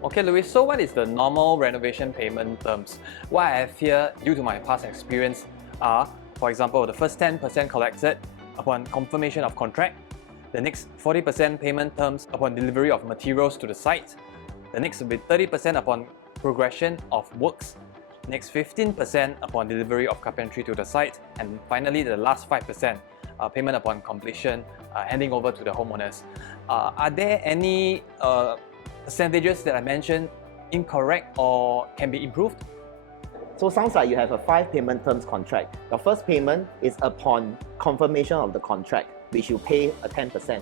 Okay, Louis, so what is the normal renovation payment terms? What I have here, due to my past experience, are, for example, the first 10% collected upon confirmation of contract, the next 40% payment terms upon delivery of materials to the site, the next will be 30% upon progression of works, next 15% upon delivery of carpentry to the site, and finally the last 5% payment upon completion, handing over to the homeowners. Are there any percentages that I mentioned incorrect or can be improved? So sounds like you have a 5 payment terms contract. Your first payment is upon confirmation of the contract, which you pay a 10%.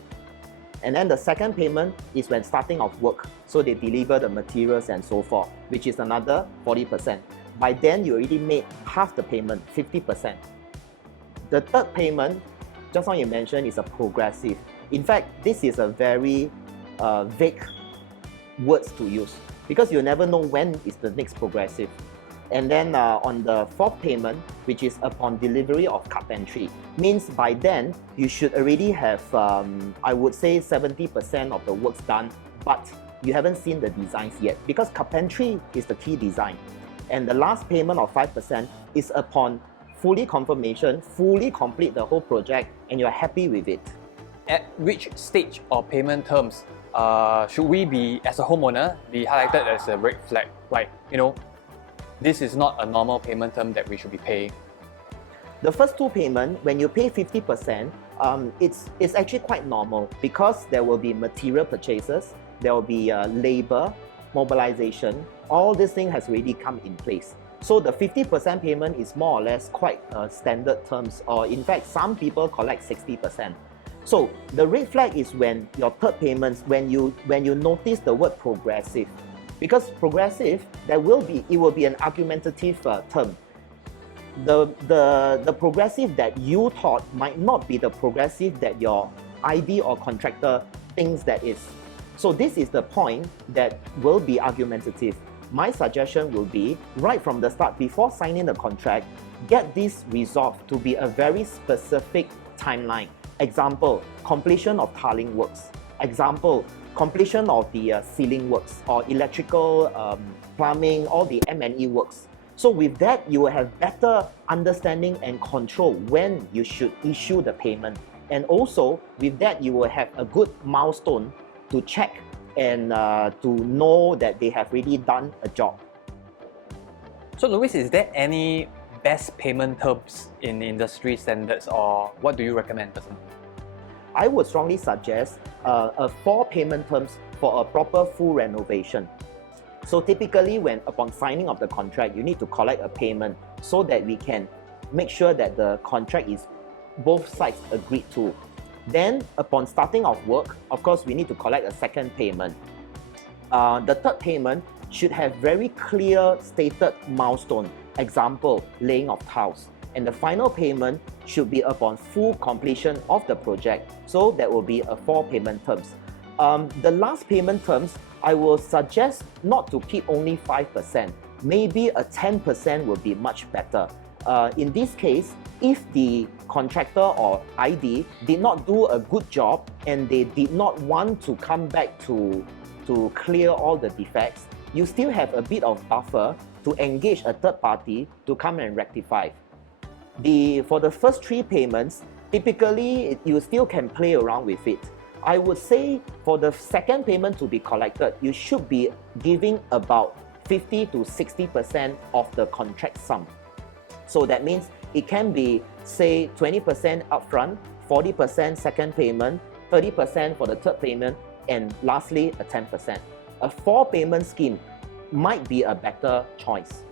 And then the second payment is when starting of work, so they deliver the materials and so forth, which is another 40%. By then, you already made half the payment, 50%. The third payment, just now you mentioned, is a progressive. In fact, this is a very vague words to use because you never know when is the next progressive. And then on the fourth payment, which is upon delivery of carpentry, means by then you should already have, I would say 70% of the works done, but you haven't seen the designs yet because carpentry is the key design. And the last payment of 5% is upon fully confirmation, fully complete the whole project, and you're happy with it. At which stage or payment terms should we be, as a homeowner, be highlighted as a red flag? Like, this is not a normal payment term that we should be paying. The first two payments, when you pay 50%, it's actually quite normal because there will be material purchases, there will be labor, mobilization, all this thing has already come in place. So the 50% payment is more or less quite standard terms, or in fact some people collect 60%. So the red flag is when your third payments, when you notice the word progressive. Because progressive, it will be an argumentative term. The progressive that you thought might not be the progressive that your ID or contractor thinks that is. So this is the point that will be argumentative. My suggestion will be, right from the start, before signing the contract, get this resolved to be a very specific timeline. Example, completion of tiling works. Example, completion of the ceiling works or electrical, plumbing, all the M&E works. So with that, you will have better understanding and control when you should issue the payment. And also, with that, you will have a good milestone to check and to know that they have really done a job. So Louis, is there any best payment terms in industry standards, or what do you recommend personally? I would strongly suggest a 4 payment terms for a proper full renovation. So typically, when upon signing of the contract, you need to collect a payment so that we can make sure that the contract is both sides agreed to. Then, upon starting of work, of course, we need to collect a second payment. The third payment should have very clear stated milestone. Example, laying of tiles. And the final payment should be upon full completion of the project. So that will be a 4 payment terms. The last payment terms, I will suggest not to keep only 5%. Maybe a 10% will be much better. In this case, if the contractor or ID did not do a good job and they did not want to come back to clear all the defects, you still have a bit of buffer to engage a third party to come and rectify. For the first 3 payments, typically you still can play around with it. I would say for the second payment to be collected, you should be giving about 50 to 60% of the contract sum. So that means it can be, say, 20% upfront, 40% second payment, 30% for the third payment, and lastly, a 10%. A 4 payment scheme might be a better choice.